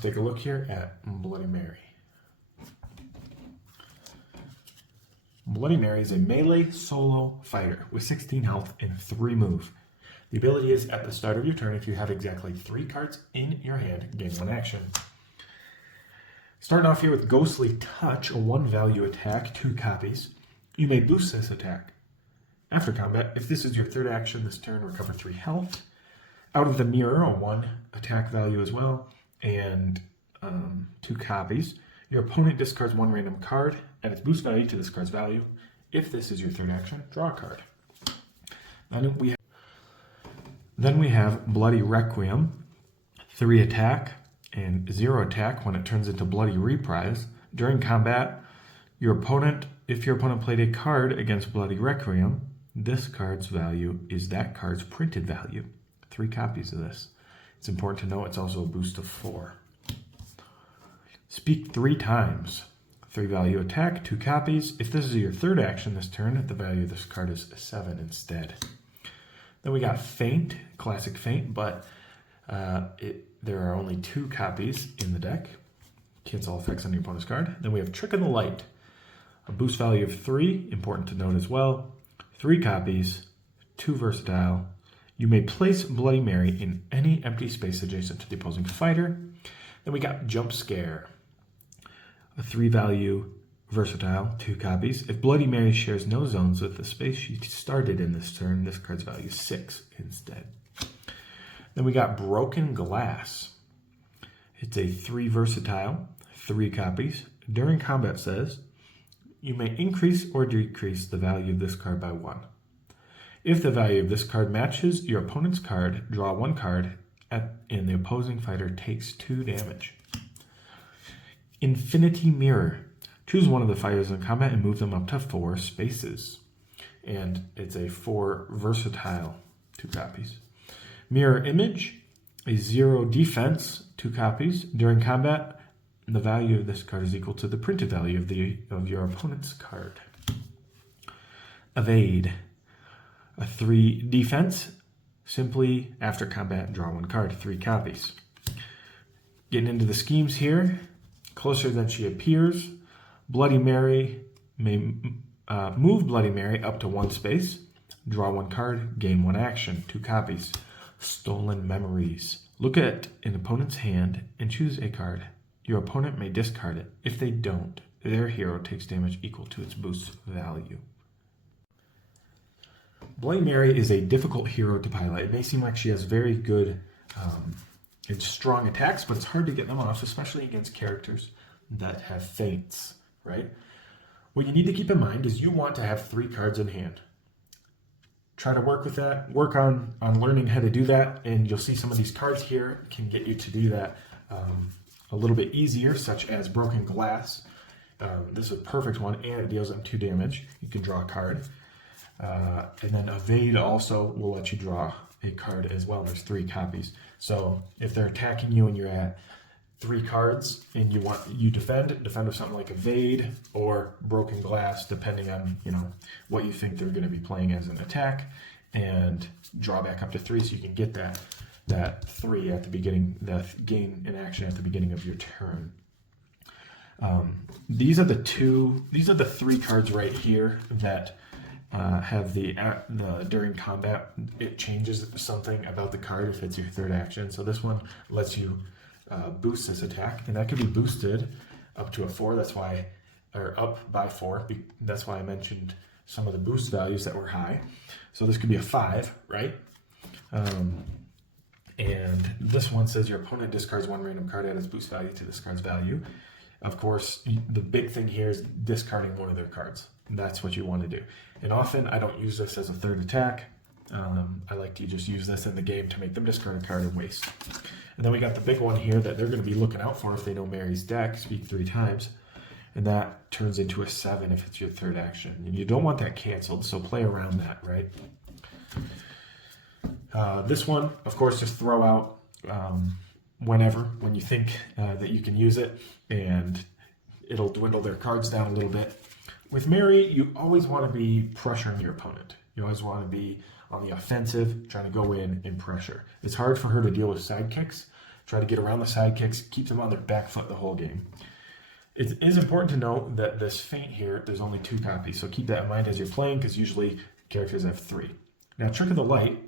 take a look here at Bloody Mary. Bloody Mary is a melee solo fighter with 16 health and 3 move. The ability is at the start of your turn, if you have exactly 3 cards in your hand, gain 1 action. Starting off here with Ghostly Touch, a 1 value attack, 2 copies. You may boost this attack. After combat, if this is your 3rd action this turn, recover 3 health. Out of the Mirror, a 1 attack value as well, and 2 copies. Your opponent discards 1 random card, add its boost value to this card's value. If this is your 3rd action, draw a card. Then we have Bloody Requiem, 3 attack and 0 attack when it turns into Bloody Reprise. During combat, if your opponent played a card against Bloody Requiem, this card's value is that card's printed value. 3 copies of this. It's important to know it's also a boost of 4. Speak 3 times. 3 value attack, 2 copies. If this is your 3rd action this turn, the value of this card is 7 instead. Then we got Feint, classic Feint, but there are only 2 copies in the deck. Cancel effects on your opponent's card. Then we have Trick of the Light, a boost value of 3, important to note as well. 3 copies, 2 versatile. You may place Bloody Mary in any empty space adjacent to the opposing fighter. Then we got Jump Scare, a 3 value versatile, 2 copies. If Bloody Mary shares no zones with the space she started in this turn, this card's value is 6 instead. Then we got Broken Glass. It's a 3 versatile, 3 copies. During combat says, you may increase or decrease the value of this card by 1. If the value of this card matches your opponent's card, draw 1 card, and the opposing fighter takes 2 damage. Infinity Mirror. Choose one of the fighters in combat and move them up to 4 spaces. And it's a 4 versatile, 2 copies. Mirror Image, a 0 defense, 2 copies. During combat, the value of this card is equal to the printed value of your opponent's card. Evade, a 3 defense. Simply, after combat, draw 1 card, 3 copies. Getting into the schemes here. Closer than she appears. Bloody Mary may move Bloody Mary up to 1 space. Draw 1 card, gain 1 action, 2 copies. Stolen Memories. Look at an opponent's hand and choose a card. Your opponent may discard it. If they don't, their hero takes damage equal to its boost value. Bloody Mary is a difficult hero to pilot. It may seem like she has very good and strong attacks, but it's hard to get them off, especially against characters that have feints, right? What you need to keep in mind is you want to have 3 cards in hand. Try to work with that, work on learning how to do that, and you'll see some of these cards here can get you to do that a little bit easier, such as Broken Glass. This is a perfect one, and it deals them 2 damage. You can draw a card. And then Evade also will let you draw a card as well. There's 3 copies. So if they're attacking you and you're at 3 cards and you defend with something like Evade or Broken Glass, depending on what you think they're going to be playing as an attack, and draw back up to 3 so you can get that 3 at the beginning, that gain an action at the beginning of your turn. These are the 3 cards right here that have the during combat, it changes something about the card if it's your 3rd action. So this one lets you boost this attack, and that can be boosted up to a 4. That's why, or up by 4. That's why I mentioned some of the boost values that were high. So this could be a 5, right? And this one says your opponent discards 1 random card, add its boost value to this card's value. Of course, the big thing here is discarding one of their cards. That's what you want to do. And often I don't use this as a 3rd attack. I like to just use this in the game to make them discard a card and waste. And then we got the big one here that they're going to be looking out for if they know Mary's deck. Speak 3 times. And that turns into a 7 if it's your 3rd action. And you don't want that canceled, so play around that, right? This one, of course, just throw out when you think that you can use it, and it'll dwindle their cards down a little bit. With Mary, you always want to be pressuring your opponent. You always want to be on the offensive, trying to go in and pressure. It's hard for her to deal with sidekicks. try to get around the sidekicks, keep them on their back foot the whole game. It is important to note that this feint here, there's only 2 copies, so keep that in mind as you're playing, because usually characters have 3. Now, Trick of the Light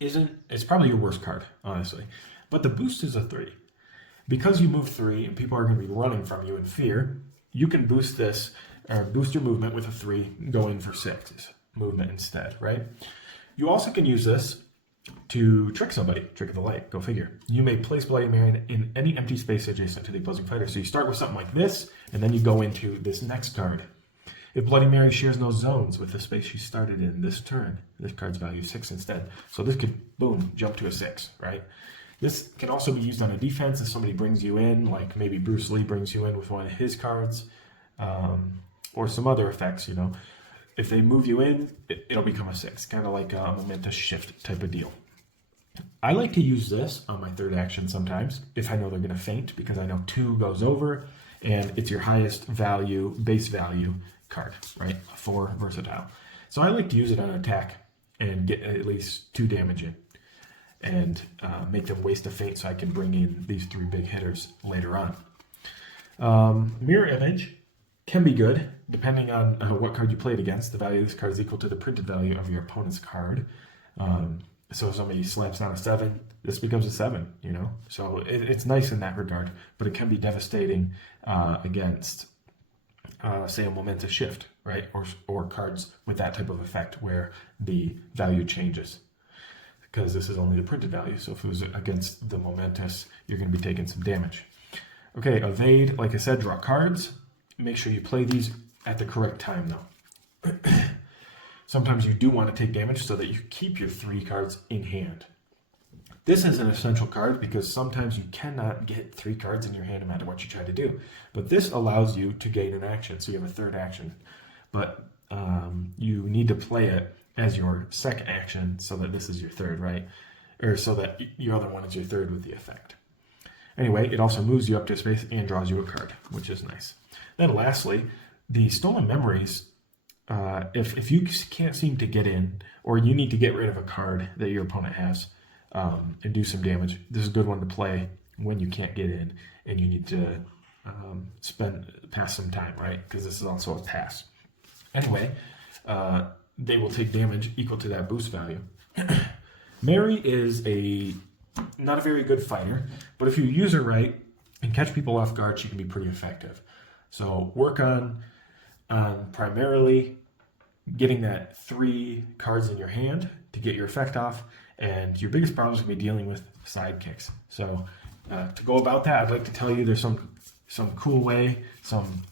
it's probably your worst card, honestly, but the boost is a 3. Because you move 3 and people are going to be running from you in fear, you can boost this, or boost your movement with a 3, going for 6 movement instead, right? You also can use this to trick somebody, Trick of the Light, go figure. You may place Bloody Mary in any empty space adjacent to the opposing fighter. So you start with something like this, and then you go into this next card. If Bloody Mary shares no zones with the space she started in this turn, this card's value is 6 instead. So this could, boom, jump to a 6, right? This can also be used on a defense if somebody brings you in, like maybe Bruce Lee brings you in with one of his cards, or some other effects, you know. If they move you in, it'll become a 6, kind of like a momentous shift type of deal. I like to use this on my third action sometimes, if I know they're going to feint, because I know 2 goes over, and it's your highest value, base value card, right? 4 versatile. So I like to use it on attack and get at least 2 damage in, and make them waste a feint so I can bring in these 3 big hitters later on. Mirror Image can be good, depending on what card you play it against. The value of this card is equal to the printed value of your opponent's card. So if somebody slaps down a 7, this becomes a 7, you know? So it's nice in that regard, but it can be devastating against, say, a momentous shift, right? Or cards with that type of effect where the value changes. Because this is only the printed value, so if it was against the momentous, you're going to be taking some damage. Okay, evade, like I said, draw cards. Make sure you play these at the correct time, though. Sometimes you do want to take damage so that you keep your 3 cards in hand. This is an essential card because sometimes you cannot get 3 cards in your hand no matter what you try to do. But this allows you to gain an action, so you have a third action. But you need to play it as your second action so that this is your third, right? Or so that your other one is your third with the effect. Anyway, it also moves you up to space and draws you a card, which is nice. Then lastly, the Stolen Memories, if you can't seem to get in, or you need to get rid of a card that your opponent has and do some damage, this is a good one to play when you can't get in and you need to pass some time, right? Because this is also a pass. Anyway, they will take damage equal to that boost value. Mary is not a very good fighter, but if you use her right and catch people off guard, she can be pretty effective. So work on primarily getting that 3 cards in your hand to get your effect off, and your biggest problem is going to be dealing with sidekicks. So to go about that, I'd like to tell you there's some cool way, some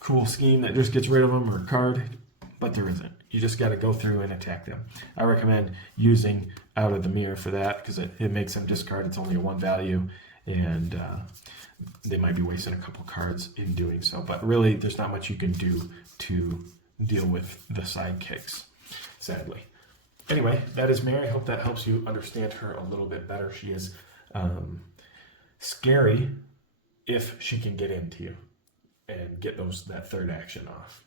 cool scheme that just gets rid of them, or card, but there isn't. You just got to go through and attack them. I recommend using Out of the Mirror for that because it makes them discard. It's only a 1 value, and they might be wasting a couple cards in doing so. But really, there's not much you can do to deal with the sidekicks, sadly. Anyway, that is Mary. I hope that helps you understand her a little bit better. She is scary if she can get into you and get that third action off.